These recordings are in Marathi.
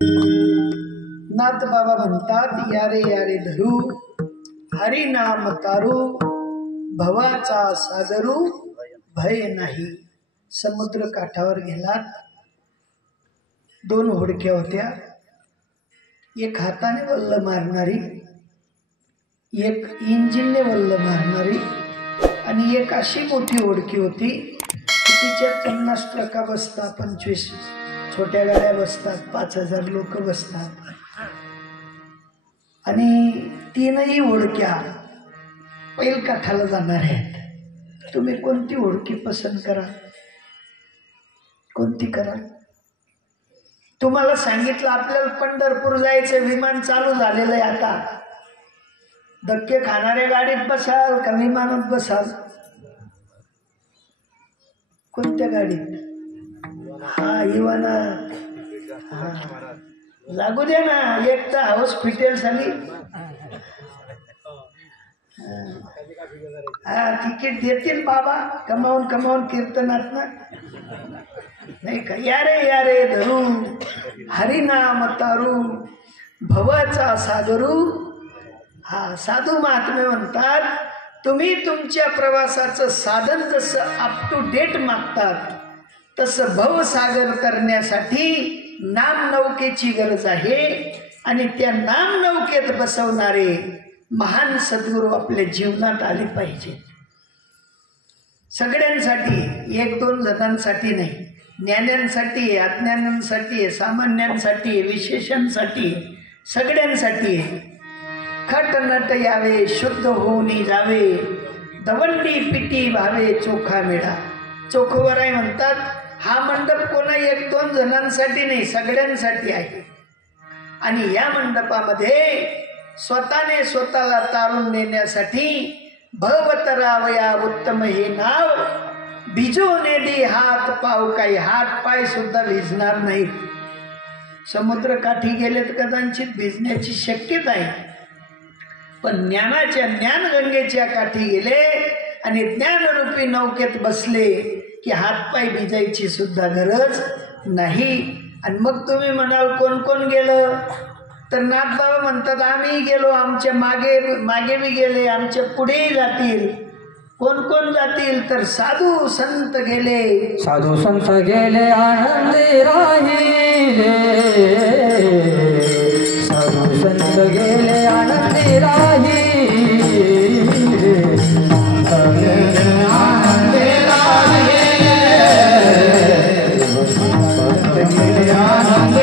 नाथ बाबा म्हणतात, यारे यारे धरू हरी नाम तारू, भवाचा सागरू भय नाही. समुद्र काठावर गेलात, दोन होडक्या होत्या, एक हाताने वल्ल मारणारी, एक इंजिनने वल्ल मारणारी, आणि एक अशी मोठी होडकी होती की तिच्यात 50 ट्रका बसतात, 25 छोट्या गाड्या बसतात, 5000 लोक बसतात. आणि तीनही होडक्या पैल काठाला जाणार आहेत. तुम्ही कोणती होडकी पसंत करा? कोणती करा? तुम्हाला सांगितलं आपल्याला पंढरपूर जायचं, विमान चालू झालेलं आहे. आता धक्के खाणाऱ्या गाडीत बसाल का विमानात बसाल? कोणत्या गाडीत? हा इवाना, हा लागू दे ना. एक तर हॉस्पिटल झाली, हा तिकीट देतील बाबा कमावून कमावून कीर्तनात ना, नाही का? यारे यारे धरू हरिनाम तारू, भवाचा सागरू. हा साधू महात्मे म्हणतात, तुम्ही तुमच्या प्रवासाचं साधन जसं अप टू डेट मागतात, तसं भवसागर करण्यासाठी नाम नौकेची गरज आहे. आणि त्या नाम नौकेत बसवणारे महान सद्गुरू आपल्या जीवनात आले पाहिजे. सगळ्यांसाठी, 1-2 जणांसाठी नाही. ज्ञान्यांसाठी, अज्ञानांसाठी, सामान्यांसाठी, विशेषांसाठी, सगळ्यांसाठी. खट नट यावे, शुद्ध होऊनी जावे, दवंडी पिटी भावे, चोखा मेळा. चोखवराय म्हणतात, हा मंडप कोणा 1-2 जणांसाठी नाही, सगळ्यांसाठी आहे. आणि या मंडपामध्ये स्वतःने स्वतःला तारून नेण्यासाठी भवतरावया उत्तम हे नाव, भिजो नेदी हात पाव, काही हात पाय सुद्धा भिजणार नाहीत. समुद्रकाठी गेले तर कदाचित भिजण्याची शक्यता आहे, पण ज्ञानाच्या ज्ञानगंगेच्या काठी गेले आणि ज्ञानरूपी नौकेत बसले की हातपाय भिजायची सुद्धा गरज नाही. आणि मग तुम्ही म्हणाल कोण कोण गेलं? तर नाथबाबा म्हणतात, आम्ही गेलो, आमच्या मागे मागे बी गेले, आमच्या पुढेही जातील. कोण कोण जातील? तर साधू संत गेले. साधू संत गेले आनंदी राहिले, साधू संत गेले आनंदी राहिले, आनंदी राहिले, आनंदी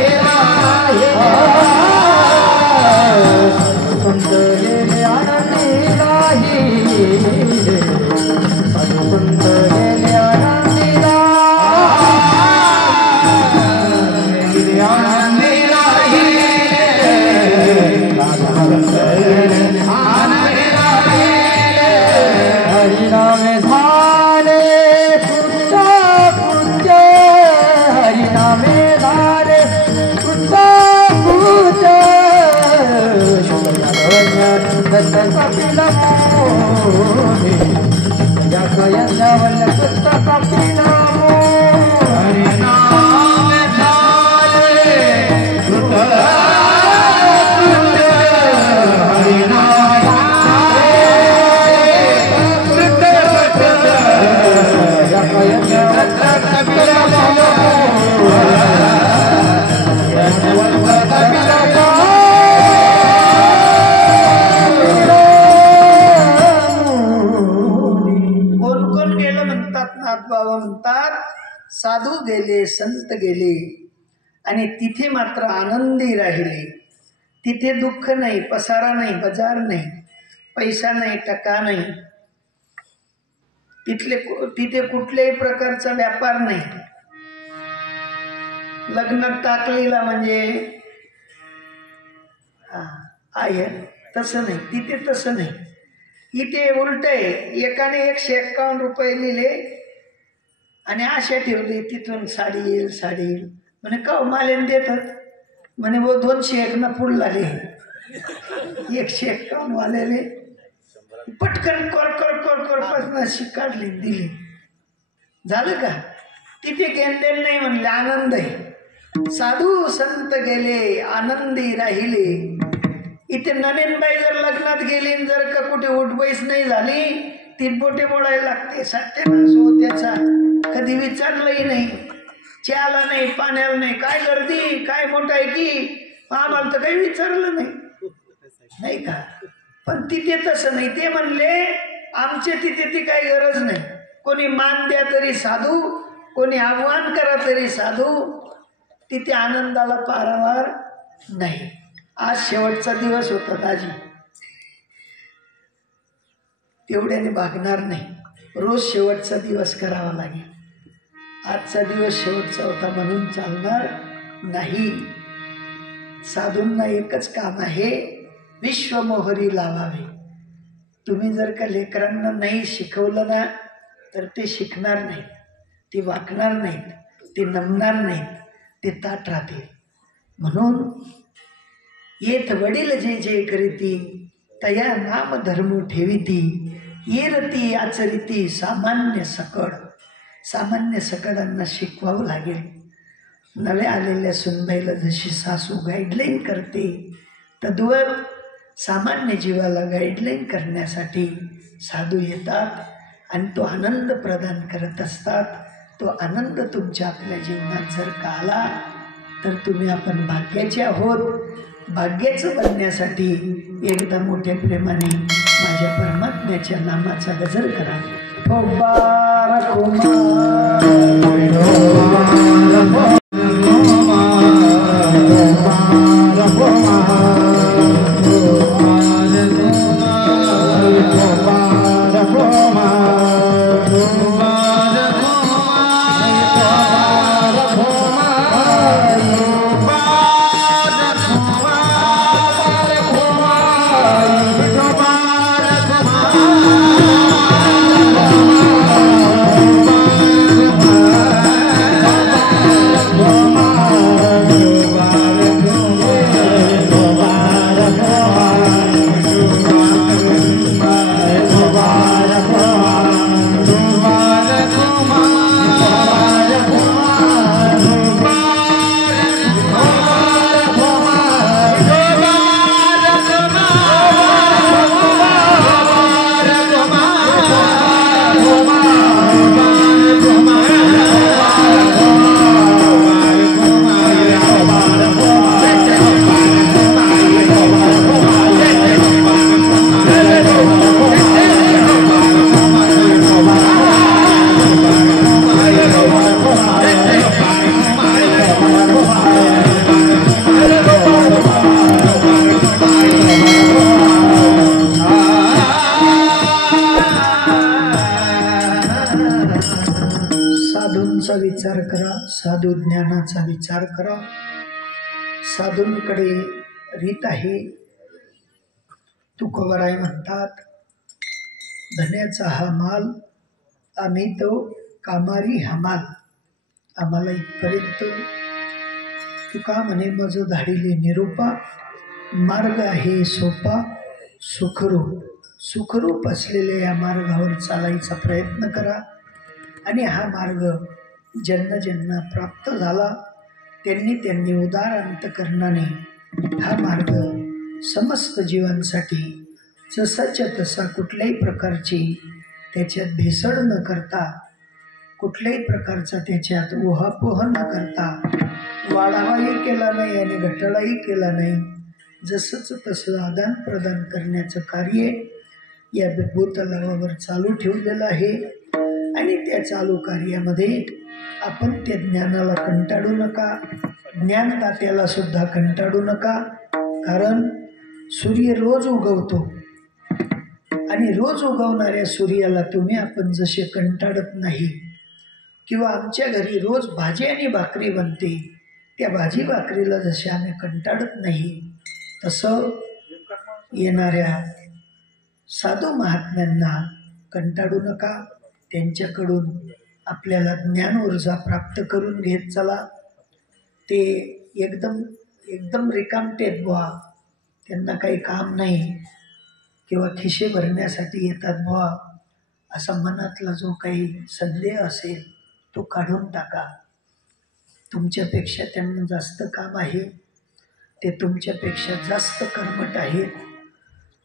साधू गेले, संत गेले, आणि तिथे मात्र आनंदी राहिले. तिथे दुःख नाही, पसारा नाही, बाजार नाही, पैसा नाही, टका नाही, तिथे कुठल्याही प्रकारचा व्यापार नाही. लग्न टाकलेला म्हणजे आहे तसं नाही, तिथे तसं नाही. इथे उलट आहे, एकाने 151 रुपये लिहिले आणि आशा ठेवली तिथून साडी येईल, साडी येईल. म्हणे का मालेन देतात? म्हणे वो 201 न पुढ लागले, 151 वालेले पटकन कर कर कर कर पासून काढली, दिली, झालं का? तिथे घेणदेण नाही म्हणले, आनंद आहे. साधू संत गेले आनंदी राहिले. इथे ननेनबाई जर लग्नात गेली न जर का कुठे उठबैस नाही झाली, तीन बोटे मोडायला लागते. सत्यानाश हो त्याचा. कधी विचारलंही नाही, चहाला नाही, पाण्याला नाही, काय गर्दी, काय मोठा आहे की, आम्हाला तर काही विचारलं नाही, नाही का. पण तिथे तसं नाही. ते म्हणले आमच्या तिथे ती काही गरज नाही. कोणी मान द्या तरी साधू, कोणी आव्हान करा तरी साधू, तिथे आनंदाला पारावार नाही. आज शेवटचा दिवस होता दाजी, तेवढ्याने भागणार नाही. रोज शेवटचा दिवस करावा लागेल. आजचा दिवस शेवटचा होता म्हणून चालणार नाही. साधूंना एकच काम आहे, विश्वमोहरी लावावे. तुम्ही जर का लेकरांना नाही शिकवलं ना तर ते शिकणार नाहीत, ते वाकणार नाहीत, ते नमणार नाहीत, ते ताट राहतील. म्हणून येत वडील जे जे करीती, तया नाम धर्म ठेविती, येरती आचरिती सामान्य सकड. सामान्य सकडांना शिकवावं लागेल. नव्या आलेल्या सुनबाईला जशी सासू गाईडलाईन करते, तद्वत सामान्य जीवाला गाईडलाईन करण्यासाठी साधू येतात आणि तो आनंद प्रदान करत असतात. तो आनंद तुमच्या आपल्या जीवनात जर का आला तर तुम्ही आपण भाग्याचे आहोत. भाग्याचं बनण्यासाठी एकदा मोठ्या प्रेमाने माझ्या परमात्म्याच्या नामाचा गजर करा. साधूंचा विचार करा, साधू ज्ञानाचा विचार करा. साधूंकडे रीत आहे. तुकोबराय म्हणतात, धन्याचा हा माल, आम्ही तो कामारी हमाल. आम्हाला इथपर्यंत तुका म्हणे मज धाडिले निरूपा, मार्ग आहे सोपा सुखरूप. सुखरूप असलेल्या या मार्गावर चालायचा प्रयत्न करा. आणि हा मार्ग ज्यांना ज्यांना प्राप्त झाला त्यांनी उदार अंतकरणाने हा मार्ग समस्त जीवांसाठी जसाच्या तसा कुठल्याही प्रकारची त्याच्यात भेसळ न करता, कुठल्याही प्रकारचा त्याच्यात उहापोह न करता, वाढावाही केला नाही आणि घटाडाही केला नाही, जसंच तसं आदान प्रदान करण्याचं कार्य या भूतलावर चालू ठेवलेलं आहे. आणि त्या चालू कार्यामध्ये आपण त्या ज्ञानाला कंटाळू नका, ज्ञानदात्याला सुद्धा कंटाळू नका. कारण सूर्य रोज उगवतो आणि रोज उगवणाऱ्या सूर्याला तुम्ही आपण जसे कंटाळत नाही, किंवा आमच्या घरी रोज भाजी आणि भाकरी बनते, त्या भाजी भाकरीला जसे आम्ही कंटाळत नाही, तसं येणाऱ्या साधू महात्म्यांना कंटाळू नका. त्यांच्याकडून आपल्याला ज्ञान ऊर्जा प्राप्त करून घेत चला. ते एकदम रिकामटेत बुवा, त्यांना काही काम नाही किंवा खिशे भरण्यासाठी येतात बुवा, असा मनातला जो काही संदेह असेल तो काढून टाका. तुमच्यापेक्षा त्यांना जास्त काम आहे, ते तुमच्यापेक्षा जास्त कर्मठ आहेत.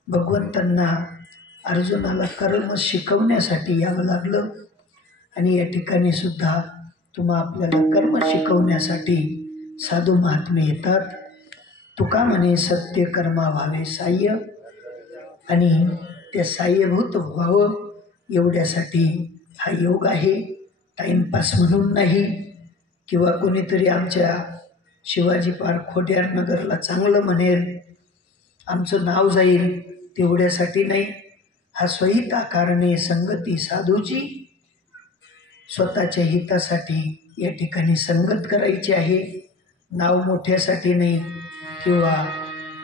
भगवंतांना अर्जुनाला कर्म शिकवण्यासाठी यावं लागलं आणि या ठिकाणी सुद्धा तुम्हा आपल्याला कर्म शिकवण्यासाठी साधू महात्मे येतात. तुका म्हणे सत्य कर्मा व्हावे साह्य, आणि त्या साह्यभूत व्हावं एवढ्यासाठी हा योग आहे. टाईमपास म्हणून नाही, किंवा कोणीतरी आमच्या शिवाजी पार्क खोट्यार नगरला चांगलं म्हणेल, आमचं नाव जाईल तेवढ्यासाठी नाही. हा स्वहिता कारणे संगती साधूची, स्वतःच्या हितासाठी या ठिकाणी संगत करायची आहे. नाव मोठ्यासाठी नाही किंवा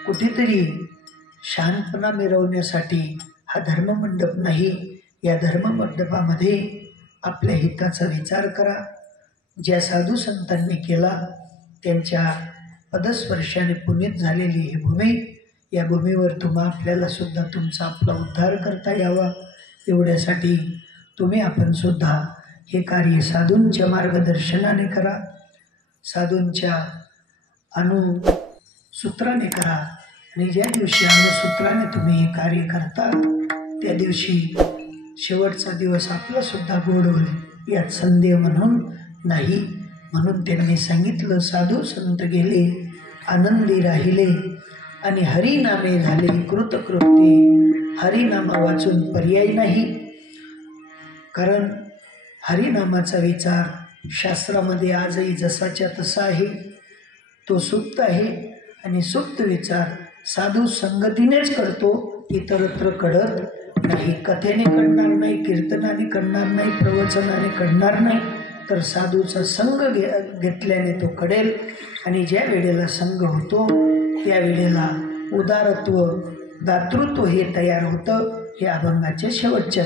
कुठेतरी शहाणपणा मिरवण्यासाठी हा धर्ममंडप नाही. या धर्ममंडपामध्ये आपल्या हिताचा विचार करा. ज्या साधू संतांनी केला त्यांच्या पदस्पर्शाने पुनीत झालेली ही भूमी, या भूमीवर तुम्हा आपल्याला सुद्धा तुमचा आपला उद्धार करता यावा एवढ्यासाठी तुम्ही आपण सुद्धा हे कार्य साधूंच्या मार्गदर्शनाने करा, साधूंच्या अनुसूत्राने करा. आणि ज्या दिवशी अनुसूत्राने तुम्ही हे कार्य करता त्या दिवशी शेवटचा दिवस आपलासुद्धा गोड होईल यात संदेह म्हणून नाही. म्हणून त्यांनी सांगितलं, साधू संत गेले आनंदी राहिले आणि हरिनामे झाले कृतकृत्य. हरिनामा वाचून पर्याय नाही, कारण हरिनामाचा विचार शास्त्रामध्ये आजही जसाच्या तसा आहे. तो सुप्त आहे आणि सुप्त विचार साधू संगतीनेच करतो, इतरत्र कळत नाही. कथेने कळणार नाही, कीर्तनाने कळणार नाही, प्रवचनाने कळणार नाही, तर साधूचा संग घेतल्याने तो कळेल. आणि ज्या वेळेला संग होतो त्या वेळेला उदारत्व दातृत्व हे तयार होतं. हे अभंगाच्या शेवटच्या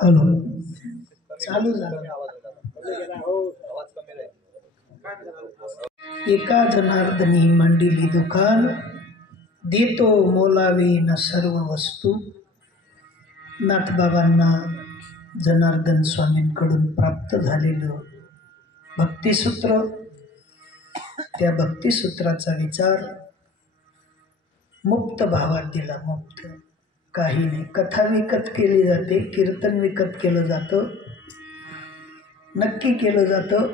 हॅलो चालू झालं. एका जनार्दनी मांडिली दुकान, देतो मोलावी न सर्व वस्तू. नाथबाबांना जनार्दन स्वामींकडून प्राप्त झालेलं भक्तिसूत्र, त्या भक्तिसूत्राचा विचार मुक्त भावात दिला. मुक्त काही नाही. कथा विकत केली जाते, कीर्तन विकत केलं जातं, नक्की केलं जातं.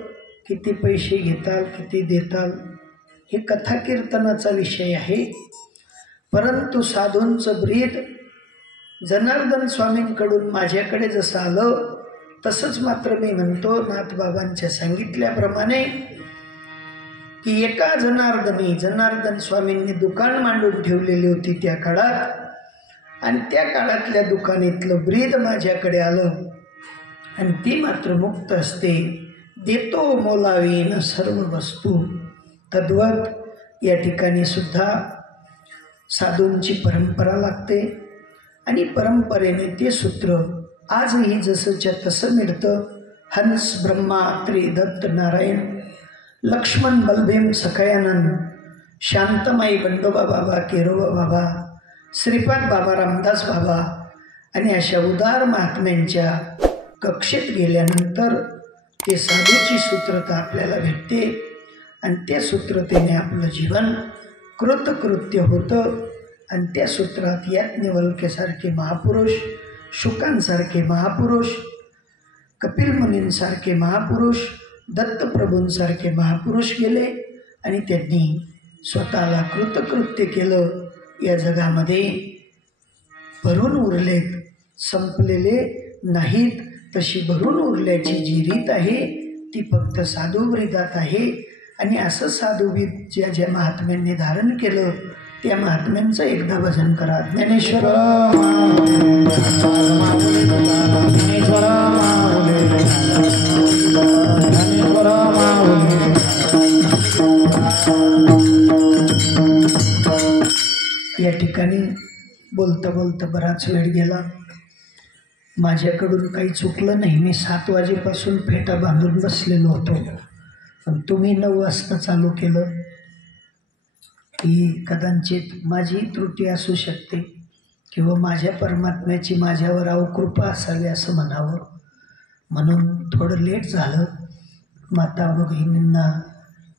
किती पैसे घेताल, किती देताल, हे कथा कीर्तनाचा विषय आहे. परंतु साधूंचं ब्रीद जनार्दन स्वामींकडून माझ्याकडे जसं आलं तसंच मात्र मी म्हणतो, नाथबाबांच्या सांगितल्याप्रमाणे की एका जनार्दन स्वामींनी दुकान मांडून ठेवलेली होती त्या काळात, आणि त्या काळातल्या दुकानातलं ब्रीद माझ्याकडे आलं, आणि ती मात्र मुक्त असते. देतो मोलावी न सर्व वस्तू. तद्वत या ठिकाणी सुद्धा साधूंची परंपरा लागते, आणि परंपरेने ते सूत्र आजही जसंच्या तसं मिळतं. हंस ब्रह्मा त्रिदत्त नारायण, लक्ष्मण बलभीम सखयानंद, शांतमाई बंडोबा बाबा, केरोबा बाबा, श्रीपाद बाबा, रामदास बाबा, आणि अशा उदार महात्म्यांच्या कक्षेत गेल्यानंतर ते साधूची सूत्रता आपल्याला भेटते, आणि त्या सूत्रतेने आपलं जीवन कृतकृत्य होतं. आणि त्या सूत्रात याज्ञवल्क्यासारखे महापुरुष, शुकांसारखे महापुरुष, कपिल मुनींसारखे महापुरुष, दत्तप्रभूंसारखे महापुरुष गेले, आणि त्यांनी स्वतःला कृतकृत्य केलं. या जगामध्ये भरून उरलेत, संपलेले नाहीत. तशी भरून उरल्याची जी रीत आहे ती फक्त साधुब्रीदात आहे. आणि असं साधुब्रीद ज्या ज्या महात्म्यांनी धारण केलं त्या महात्म्यांचं एकदा भजन करा. ज्ञानेश्वर या ठिकाणी बोलता बोलता बराच वेळ गेला. माझ्याकडून काही चुकलं नाही. मी 7 वाजेपासून फेटा बांधून बसलेलो होतो, पण तुम्ही 9 वाजता चालू केलं. ही कदाचित माझी त्रुटी असू शकते, किंवा माझ्या परमात्म्याची माझ्यावर अवकृपा असावी असं म्हणावं, म्हणून थोडं लेट झालं. माता भगिनींना,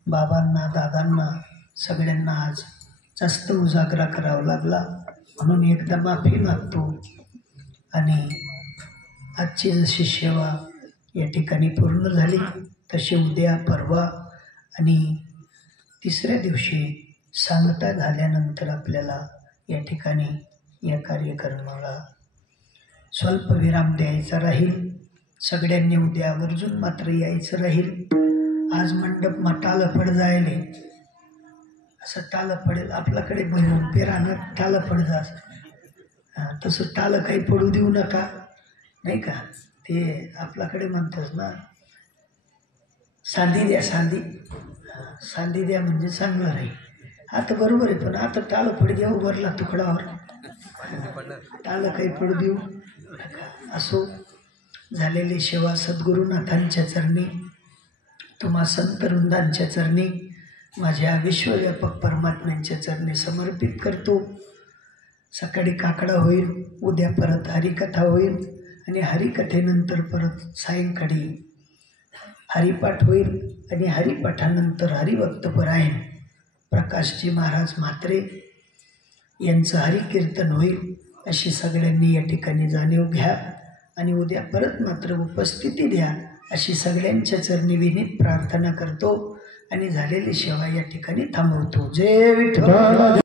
बाबांना, दादांना, सगळ्यांना आज जास्त उजागरा करावा लागला, म्हणून एकदा माफी मागतो. आणि आजची जशी सेवा या ठिकाणी पूर्ण झाली, तशी उद्या, परवा आणि तिसऱ्या दिवशी सांगता झाल्यानंतर आपल्याला या ठिकाणी या कार्यक्रमाला स्वल्प विराम द्यायचा राहील. सगळ्यांनी उद्या आवर्जून मात्र यायचं राहील. आज मंडप टालफड जायले, असं टालं पडेल आपल्याकडे बनवून पेरानं टालं पड जा, तसं टालं काही पडू देऊ नका, नाही का? ते आपल्याकडे म्हणतात ना, सांधी द्या, सांधी द्या म्हणजे चांगलं राहील. आता बरोबर आहे, पण आता टालं पड द्या उभारला तुकडावर, टालं काही पडू देऊ नका. असो, झालेली सेवा सद्गुरुनाथांच्या चरणी, तुम्हा संत वृंदांच्या चरणी, माझ्या विश्वव्यापक परमात्म्यांच्या चरणी समर्पित करतो. सकाळी काकडा होईल, उद्या परत हरिकथा होईल, आणि हरिकथेनंतर परत सायंकाळी हरिपाठ होईल, आणि हरिपाठानंतर हरिभक्तपरायण प्रकाशजी महाराज म्हात्रे यांचं हरिकीर्तन होईल. अशी सगळ्यांनी या ठिकाणी जाणीव घ्या, आणि उद्या परत मात्र उपस्थिती द्या, अशी सगळ्यांच्या चरणी विनीत प्रार्थना करतो. आणि झालेली सेवा या ठिकाणी थांबवतो. जय विठ्ठल.